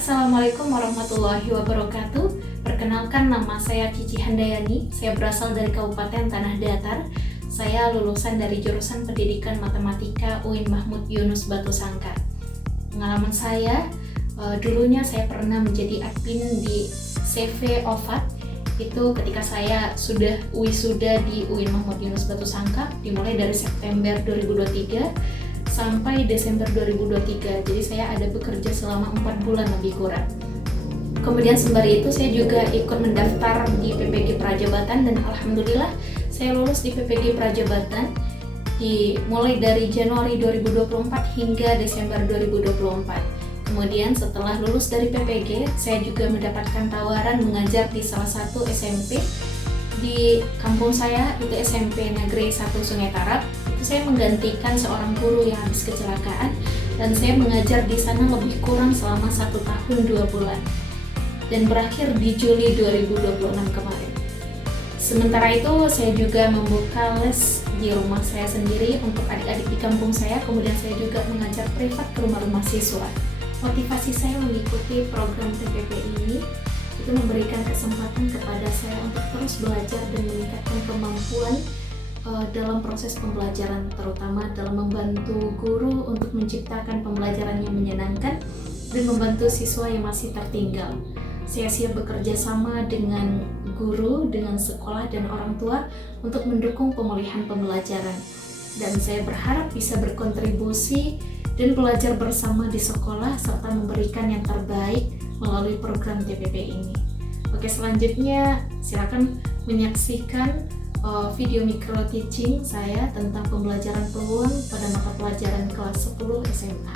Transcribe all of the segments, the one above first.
Assalamualaikum warahmatullahi wabarakatuh. Perkenalkan, nama saya Cici Handayani. Saya berasal dari Kabupaten Tanah Datar. Saya lulusan dari jurusan Pendidikan Matematika UIN Mahmud Yunus Batu Sangkar. Pengalaman saya, dulunya saya pernah menjadi admin di CV OVAD. Itu ketika saya sudah wisuda di UIN Mahmud Yunus Batu Sangkar, dimulai dari September 2023 sampai Desember 2023. Jadi saya ada bekerja selama 4 bulan lebih kurang. Kemudian sembari itu saya juga ikut mendaftar di PPG Prajabatan dan alhamdulillah saya lulus di PPG Prajabatan mulai dari Januari 2024 hingga Desember 2024. Kemudian setelah lulus dari PPG, saya juga mendapatkan tawaran mengajar di salah satu SMP di kampung saya, itu SMP Negeri 1 Sungai Tarap. Itu saya menggantikan seorang guru yang habis kecelakaan dan saya mengajar di sana lebih kurang selama 1 tahun 2 bulan dan berakhir di Juli 2026 kemarin. Sementara itu saya juga membuka les di rumah saya sendiri untuk adik-adik di kampung saya, kemudian saya juga mengajar privat ke rumah-rumah siswa. Motivasi saya mengikuti program TPP ini itu memberikan kesempatan kepada saya untuk terus belajar dan meningkatkan kemampuan dalam proses pembelajaran, terutama dalam membantu guru untuk menciptakan pembelajaran yang menyenangkan dan membantu siswa yang masih tertinggal. Saya siap bekerja sama dengan guru, dengan sekolah dan orang tua untuk mendukung pemulihan pembelajaran. Dan saya berharap bisa berkontribusi dan belajar bersama di sekolah serta memberikan yang terbaik melalui program TPP ini. Oke, selanjutnya silakan menyaksikan video micro teaching saya tentang pembelajaran peluang pada mata pelajaran kelas 10 SMA.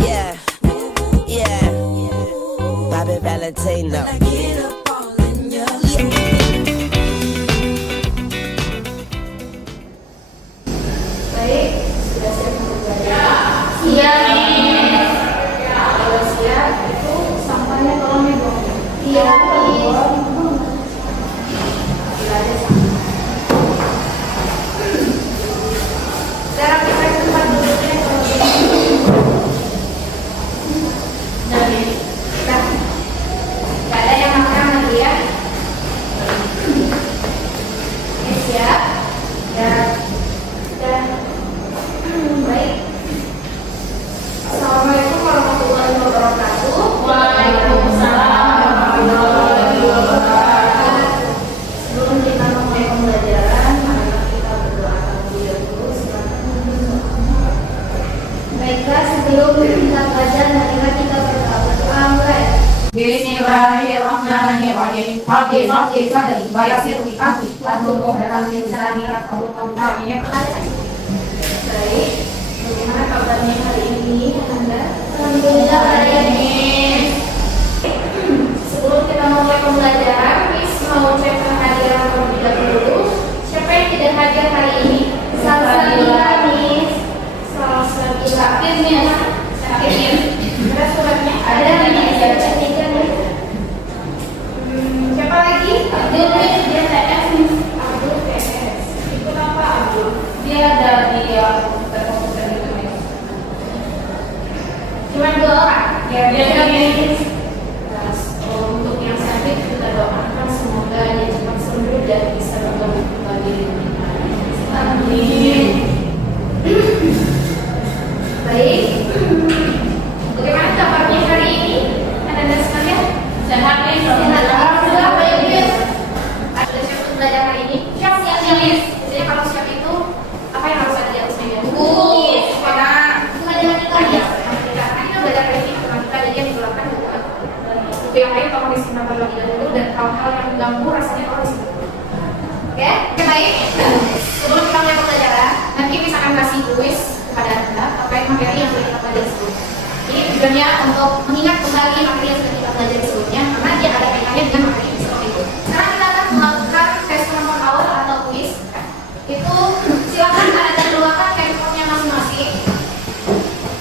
Yeah, yeah, Bobby Valentino. Baik, sudah siap untuk belajar? Siap nih. Kalau siap, itu sampahnya tolong dibuang. Iya, tidak ada sampah. Sekarang kita tempat duduknya kalau dari kita nggak ada yang makan lagi ya. Oke, siap. Dan baik. Assalamualaikum warahmatullahi wabarakatuh. Waalaikumsalam warahmatullahi wabarakatuh. Sebelum kita memulai pembelajaran, marilah kita berdoa terlebih dahulu. Baiklah, sebelum kita belajar, marilah kita berdoa mulai. Bismillahirrahmanirrahim. Rabbi sholli sadri wa yassir li amri wahlul 'uqdatam min lisani yafqahu qawli. Baik, bagaimana kabarnya hari ini, Anda? Alhamdulillah hari ini. Sebelum kita mulai pembelajaran, Miss mau cek kehadiran terlebih dahulu. Siapa yang tidak hadir hari ini? Salsabila, Miss. Salsabila. Sakitnya. Ada suratnya? Ada ini. Siapa lagi? Abdul, Miss. Dia TS, Miss. Abdul TS. Ikut apa Abdul? Dia ada di komputer itu. Cuma 2 orang. Ya, dia juga Miss. Untuk yang sakit kita doakan semoga dia cepat sembuh dan bisa bergabung kembali dengan kita. Amin. Baik. Bagaimana kabarnya hari ini? Anda sekalian? Sehat nih, Alhamdulillah baik, Miss. Ada siap untuk belajar hari ini? Siap, Miss. Jadi kalau siap itu apa yang harus ada di atasnya? Buku, Pelajaran kita ya. Kita belajar hari ini tentang kita, jadi yang digelarkan buku yang lain tolong disimpan terlebih dahulu dan hal-hal yang mengganggu rasanya tolong disimpan. Oke, baik. Sebelum kita mulai pembelajaran, nanti Miss akan kasih kuis kepada Anda terkait materi yang sudah kita pelajari sebelumnya. Ini tujuannya untuk mengingat kembali materi yang sudah kita pelajari sebelumnya, karena dia ada kaitannya dengan materi ini seperti itu. Sekarang kita akan melakukan tes kemampuan awal atau kuis. Itu silakan Anda keluarkan handphonenya masing-masing.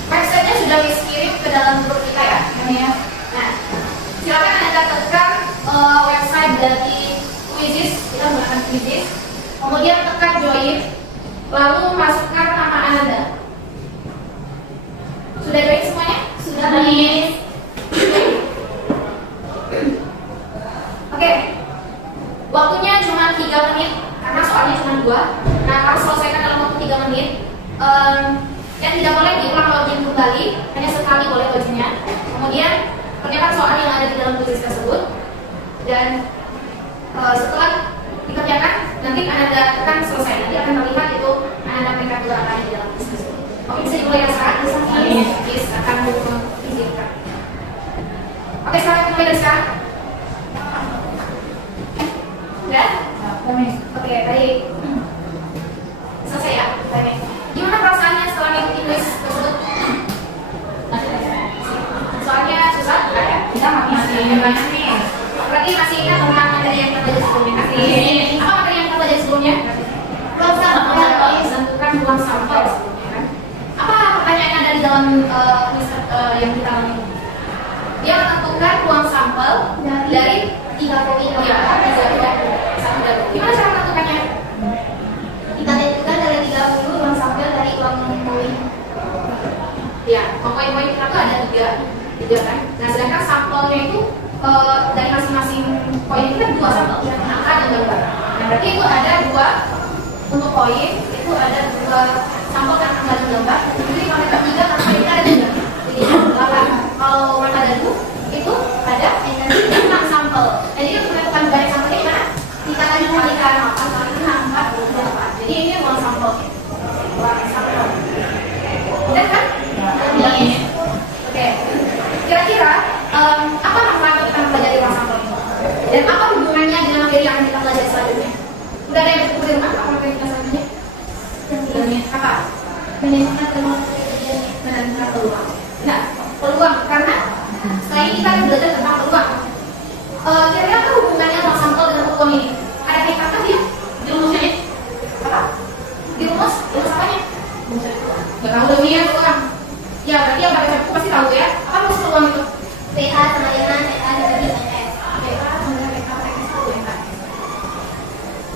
Websitenya sudah Miss kirim ke dalam grup kita ya. Nah, silakan Anda tekan website dari Quizizz, kita menggunakan Quizizz. Kemudian tekan join, lalu masukkan nama Anda. Sudah join semuanya? Sudah? Miss. Oke. Waktunya cuma 3 menit karena soalnya cuma 2. Nah, harus selesaikan dalam waktu 3 menit. Dan tidak boleh diulang login kembali, hanya sekali boleh loginnya. Kemudian kerjakan soal yang ada di dalam tulis tersebut. Dan setelah dikerjakan, nanti Anda akan selesai. Nanti akan terlihat itu Anda peringkat 2 akan ada di dalam tulis tersebut. Oke, bisa dimulai ya sekarang. Miss akan mengizinkan. Oke, sekarang mulai dari sekarang. Udah? Oke, baik. Selesai ya? Baik. Gimana perasaannya setelah mengikuti kuis tersebut? Soalnya susah? Enggak ya? Kita masih banyak nih. Berarti masih ingat tentang materi yang kita belajar sebelumnya? Apa materi yang kita belajar sebelumnya? Ruang sampel. Tentukan ruang sampel sebelumnya kan? Apa pertanyaan yang ada di dalam kuis yang kita lakukan? Dia menentukan ruang sampel dari 3 poin. Oh ya, 3 poin. Gimana cara menentukannya? Kita tentukan dari 30 ruang sampel dari uang poin. Ya, poin-poin kita tuh ada 3 kan. Nah, sedangkan sampelnya itu dari masing-masing poin itu kan 2 sampel, angka dan gambar. Nah, berarti itu ada 2 untuk poin, itu ada 2 sampel kan angka dan gambar. Jadi kalau kita 3 karena kita ada 3. Jadi 8. Kalau mata dadu itu ada 6 sampel. Jadi untuk menentukan banyak sampelnya gimana? Kita tadi kalikan 8 kali 6, 48. Jadi ini ruang sampel. Ruang sampel. Udah kan? Oke. Kira-kira apa manfaat kita mempelajari ruang sampel ini? Dan apa hubungannya dengan materi yang akan kita pelajari selanjutnya? Udah ada yang cukup di rumah? Apa materi kita selanjutnya? Apa? Menentukan peluang. Nah, peluang karena setelah ini kita akan belajar tentang peluang. Kira-kira apa hubungannya ruang sampel dengan peluang ini? Ada kaitan apa sih? Dirumusnya? Apa? Dirumus? Dirumus apanya? Gak tahu dong ya peluang. Ya berarti yang pada pasti tahu ya. Apa rumus peluang itu? PH sama dengan PH dibagi NS. PH sama dengan PH NS itu ya kan?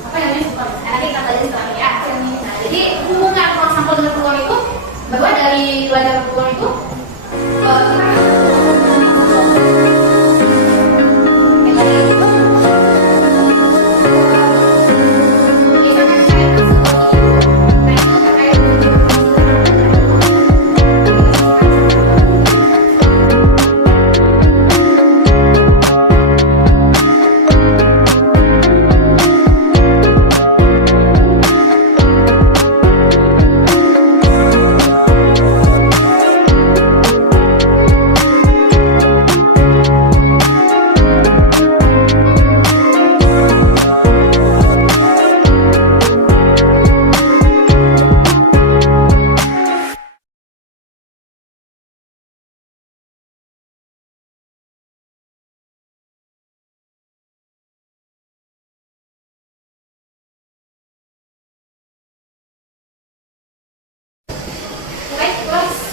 Apa yang namanya? Nanti kita belajar setelah ini ya. Nah, jadi hubungan ruang sampel dengan peluang itu bahwa dari belajar peluang itu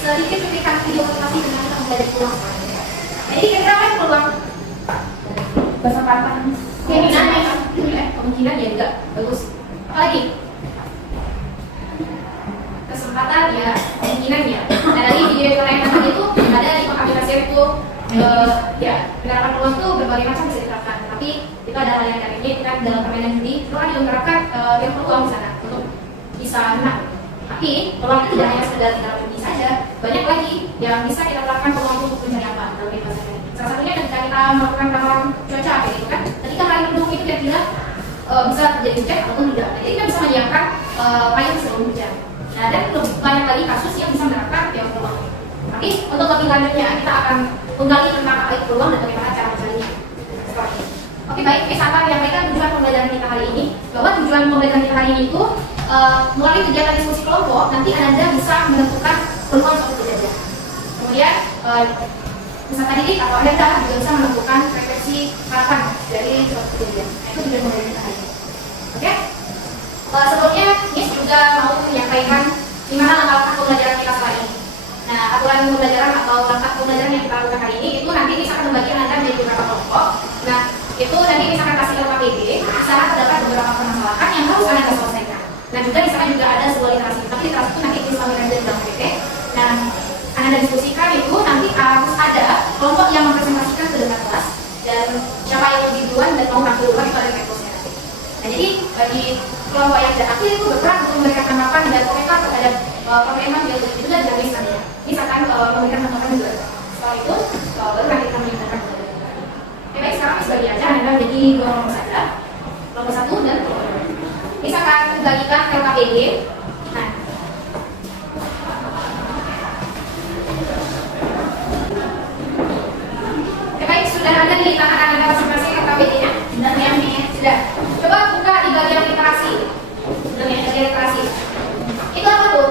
sedikit memberikan video motivasi dengan kita belajar peluang. Jadi kira-kira apa peluang? Kesempatan, kemungkinan ya enggak bagus. Apa lagi? Kesempatan ya, kemungkinan ya. Nah dari video yang lain tadi itu ada di aplikasi itu ya penerapan peluang itu berbagai macam bisa diterapkan. Tapi itu ada hal yang ini kita dalam permainan judi itu kan diterapkan yang peluang di sana untuk bisa menang. Tapi peluang itu tidak hanya sekedar di dalam judi saja, banyak lagi yang bisa kita lakukan peluang untuk mencari apa dalam kehidupan sehari-hari. Salah satunya ketika kita melakukan ramalan cuaca kayak gitu kan, ketika hari mendung itu kira-kira bisa terjadi hujan ataupun tidak. Jadi kita bisa menyiapkan payung sebelum hujan. Nah dan banyak lagi kasus yang bisa menerapkan yang peluang. Tapi untuk lebih lanjutnya kita akan menggali tentang apa itu peluang dan bagaimana cara mencarinya. Seperti ini. Oke baik, saya akan menyampaikan tujuan pembelajaran kita hari ini. Bahwa tujuan pembelajaran kita hari ini itu melalui kegiatan diskusi kelompok nanti Anda bisa menentukan peluang suatu kejadian. Kemudian peserta didik atau Anda juga bisa menentukan frekuensi harapan dari suatu kejadian. Itu tujuan pembelajaran kita hari ini. Oke? Sebelumnya Miss juga mau menyampaikan gimana langkah-langkah pembelajaran kita setelah ini. Nah, aturan pembelajaran atau langkah pembelajaran yang kita lakukan hari ini itu nanti Miss akan membagikan Anda menjadi beberapa kelompok. Nah, itu nanti Miss akan kasih LKPD. Di sana terdapat beberapa permasalahan yang harus Anda selesaikan. Nah juga di sana juga ada sebuah literasi, tapi literasi itu nanti Miss bagikan di dalam PPT. Nah, Anda diskusikan itu nanti harus Tapi itu berperan untuk memberikan tanggapan dan komentar terhadap permainan yang itu dan jawi nantinya. Misalkan memberikan tanggapan juga. Setelah itu baru nanti kita meningkatkan. Oke, baik, sekarang bagi aja Anda menjadi dua kelompok saja, kelompok 1 dan kelompok 2. Misalkan bagikan LKPD. Nah, oke, baik, sudah ada di tangan Anda masing-masing LKPD-nya? Dan yang ini sudah. Coba buka di bagian literasi. Sudah ya, bagian literasi. Itu apa tuh?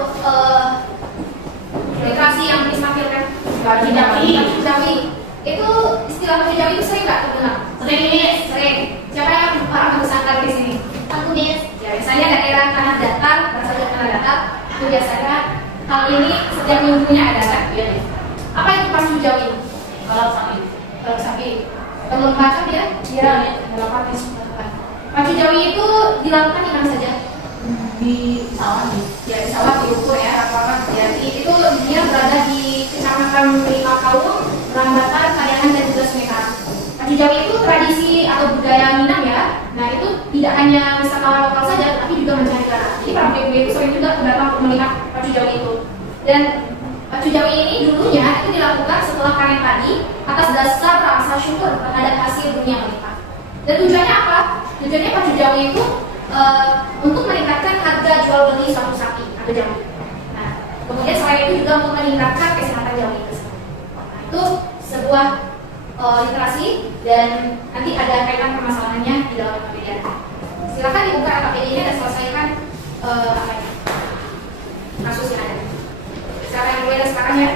Literasi yang ditampilkan. Jawi. Itu istilah bahasa Jawi itu sering nggak terdengar? Sering. Siapa yang orang Nusantara di sini? Aku Miss. Ya, biasanya daerah tanah datar, berasal dari tanah datar. Itu biasanya hal ini setiap minggunya ada kan? Iya. Apa itu pacu Jawi? Kalau sapi. Kalau macam ya? Iya. Pacu Jawi itu dilakukan di mana saja? Di sawah. Ya, di sawah diukur ya, lapangan. Jadi itu dia berada di Kecamatan Lima Kaung, Rambatan, Kayangan dan juga Sungai Karang. Pacu Jawi itu tradisi atau budaya Minang ya. Nah itu tidak hanya wisatawan lokal saja, tapi juga mancanegara. Jadi para PBB itu sering juga datang untuk melihat pacu Jawi itu. Dan pacu Jawi ini dulunya itu dilakukan setelah panen padi atas dasar rasa syukur terhadap hasil bumi yang melimpah. Dan tujuannya apa? Tujuannya pacu Jawi itu untuk meningkatkan harga jual beli suatu sapi atau jawi. Nah, kemudian selain itu juga untuk meningkatkan kesehatan jawi tersebut. Nah, itu sebuah literasi dan nanti ada kaitan permasalahannya di dalam LKPD. Silakan dibuka LKPD-nya dan selesaikan apa ini? Kasus yang ada. Siapa yang mulai sekarang ya?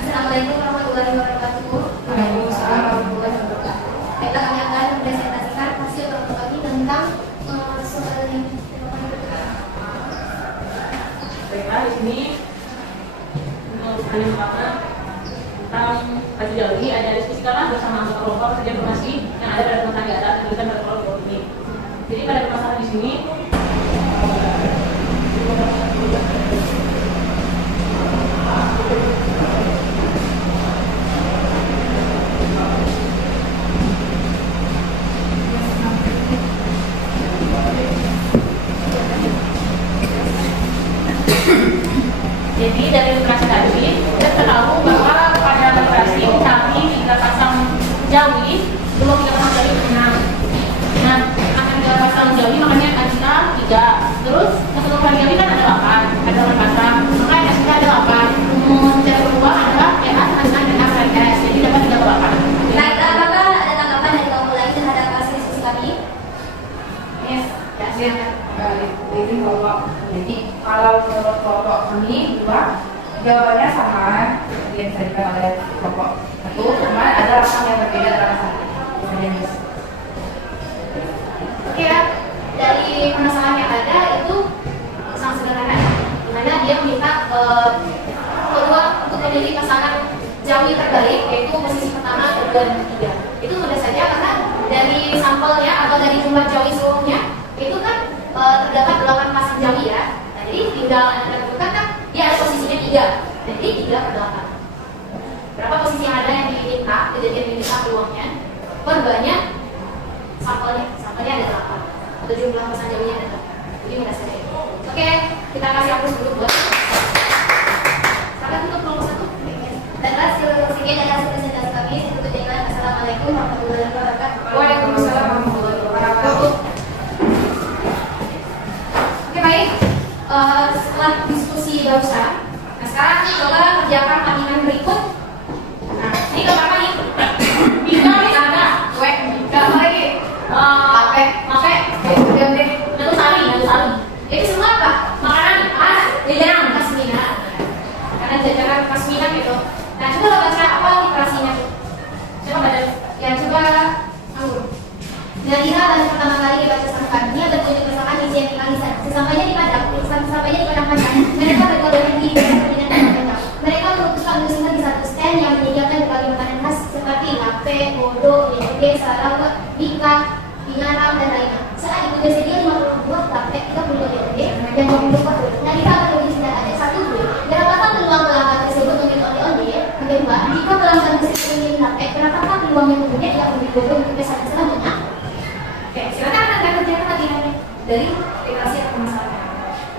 Assalamualaikum warahmatullahi wabarakatuh. Waalaikumsalam warahmatullahi wabarakatuh. Baiklah, kami akan mempresentasikan hasil kelompok kami tentang soal ini. Baiklah, di sini untuk hari pertama tentang pacu Jawi ada diskusikanlah bersama anggota kelompok saja informasi yang ada pada tentang di atas dan pada kelompok ini. Jadi pada permasalahan di sini jadi dari literasi tadi kita tahu bahwa pada literasi kami 3 pasang Jawi, belum 3 pasang Jawi berenang. Nah, akan 3 pasang Jawi makanya ada 3. Terus keseluruhan Jawi kan ada 8, ada 8 pasang. Maka yang sudah ada 8. Cara berubah adalah ya dan RS. Jadi dapat 3 ke 8. Baik, apakah ada tanggapan dari kelompok lain terhadap hasil diskusi kami? Yes, ya silakan. Jadi kalau menurut kelompok kami dua jawabannya sama yang disajikan oleh kelompok satu, cuma ada rasa yang berbeda antara satu. Oke ya, dari permasalahan yang ada itu sangat sederhana, dimana dia meminta kedua untuk memilih pasangan Jawi terbaik, yaitu posisi pertama, kedua, dan ketiga. Itu mudah saja karena dari sampelnya atau dari jumlah Jawi seluruhnya itu kan terdapat 8 pasang Jawi ya. Nah, jadi tinggal Anda tentukan kan dia ada posisinya 3. Jadi 3/8. Berapa posisi yang ada yang diminta, kejadian diminta peluangnya per banyak sampelnya. Sampelnya ada 8. Atau jumlah pasang Jawinya ada 8. Jadi mudah saja. Oke, kita kasih hapus dulu buat. Silakan untuk kelompok 1. Baiklah, sekian dari hasil presentasi kami. Untuk dengan Assalamualaikum setelah diskusi barusan, nah sekarang coba kerjakan latihan berikut. Nah, ini gambar apa nih? Bisa nih ada. Wek, gambar lagi. Mape, kemudian deh. Itu sari. Ini semua apa? Makanan. Jajanan pasmina. Karena jajanan pasmina gitu. Nah, coba lo baca apa literasinya tuh? Coba baca. Ya, coba anggur. Nadira dan pertama kali dibaca sangkan. Dia berkunjung bersama Nizia di Kalisan. Sesampainya di Padang, mereka berkelahi di dengan anak-anak. Mereka memutuskan untuk singgah di satu stand yang menyediakan berbagai makanan khas seperti lape, bodo, lele, sarawak, bika, pingarang, dan lainnya. Saat itu tersedia 50 buah lape, 32 lele, dan 20 bodo. Nadira akan lebih sedang ada satu buah. Berapakah peluang pelanggan tersebut untuk oleh-oleh? Kedua, jika pelanggan tersebut ingin lape, berapakah peluang yang kemudian yang membeli bodo untuk pesanan selanjutnya? Oke, silakan Anda kerjakan latihannya dari literasi atau masalah.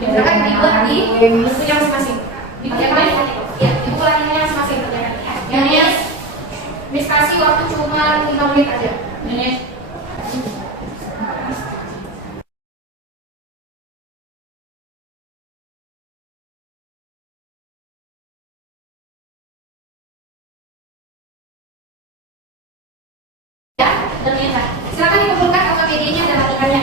Silakan dibuat di bukunya masing-masing. Dikerjakan ya, di buku latihannya masing-masing kerjakan. Yang ini, Miss kasih waktu cuma 5 menit aja. Ini. Ya, terlihat. Silakan dikumpulkan OKPD-nya dan latihannya.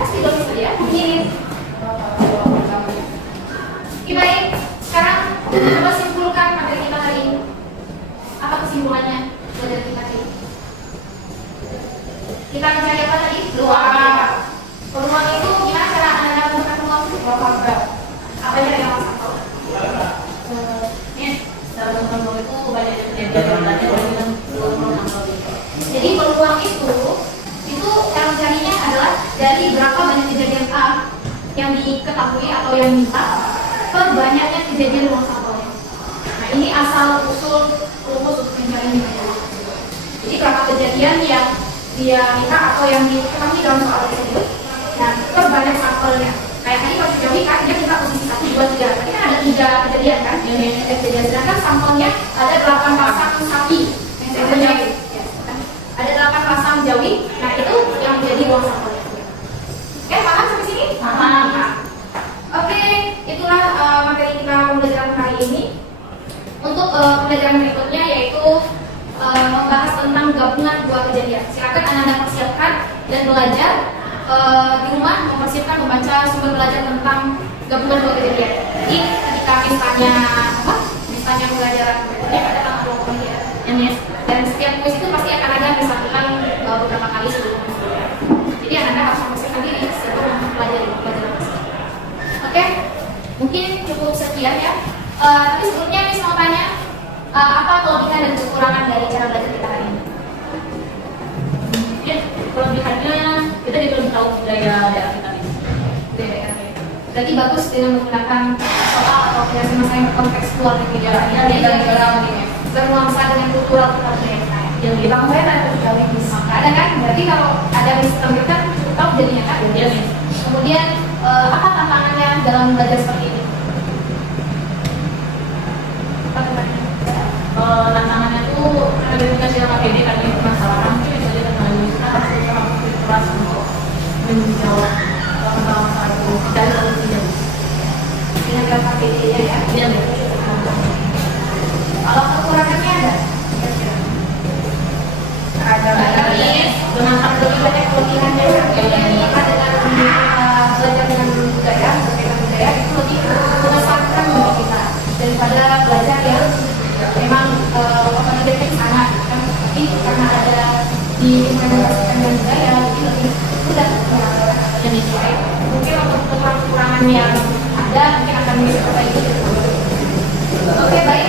Pasti dong ya. Ini. Oke, baik. Sekarang coba simpulkan materi kita hari ini. Apa kesimpulannya dari kita hari ini? Kita mencari apa tadi? Peluang. Peluang itu gimana cara Anda menemukan peluang itu? Apa yang Anda tahu? Dalam peluang itu banyak kejadian yang terjadi peluang. Jadi peluang itu cara mencarinya adalah dari berapa banyak kejadian A yang diketahui atau yang minta ke banyaknya kejadian ruang sampelnya. Nah, ini asal usul rumus untuk mencari nilai. Jadi berapa kejadian yang dia minta atau yang diketahui dalam soal tersebut. Nah, ke banyak sampelnya. Kayak tadi kalau sejauh kan dia minta posisi 1, 2, 3. Berarti kan ada 3 kejadian kan? Kejadian sedangkan sampelnya ada 8 pasang sapi yang saya jauhi. Ada 8 pasang jawi. Nah, itu yang menjadi ruang sampelnya. Oke, paham sampai sini? Paham. Oke, itulah materi kita pembelajaran hari ini. Untuk pembelajaran berikutnya yaitu membahas tentang gabungan dua kejadian. Silakan Anda persiapkan dan belajar di rumah, mempersiapkan membaca sumber belajar tentang gabungan dua kejadian. Jadi ketika misalnya pembelajaran berikutnya ada tanggal 20 ya. Dan setiap kuis itu pasti akan ada misalkan beberapa kali sebelumnya. Jadi Anda harus mempersiapkan diri sebelum mempelajari pelajaran tersebut. Oke, mungkin cukup sekian ya. Tapi sebelumnya Miss mau tanya, apa kelebihan dan kekurangan dari cara belajar kita hari ini? Ya, kelebihannya kita juga lebih tahu budaya daerah kita ini. Berarti bagus dengan menggunakan soal atau kreasi masa yang kontekstual di Ya, bernuansa dengan kultural kita budaya. yang Di Bang Bayar ada pegawai Miss. Ada kan? Berarti kalau ada Miss tampilkan cukup tahu jadinya kan? Iya, Miss. Kemudian apa tantangannya dalam belajar seperti ini? Apa tantangannya? Tantangannya tuh ada dikasih sama PD kan ini permasalahan mungkin bisa jadi tantangan kita harus berusaha keras untuk menjawab masalah itu dari solusinya. Dengan berapa PD-nya ya? Iya, Miss. Kalau kekurangannya ada? Ada Miss. Dengan lebih banyak kelebihannya. Maka dengan belajar dengan budaya, berkaitan budaya itu lebih mengesankan bagi kita daripada belajar yang memang otomatisnya sangat kan, tapi karena ada diimplementasikan dengan budaya jadi lebih mudah dan baik. Mungkin untuk kekurangan yang ada mungkin akan bisa perbaiki. Oke, baik.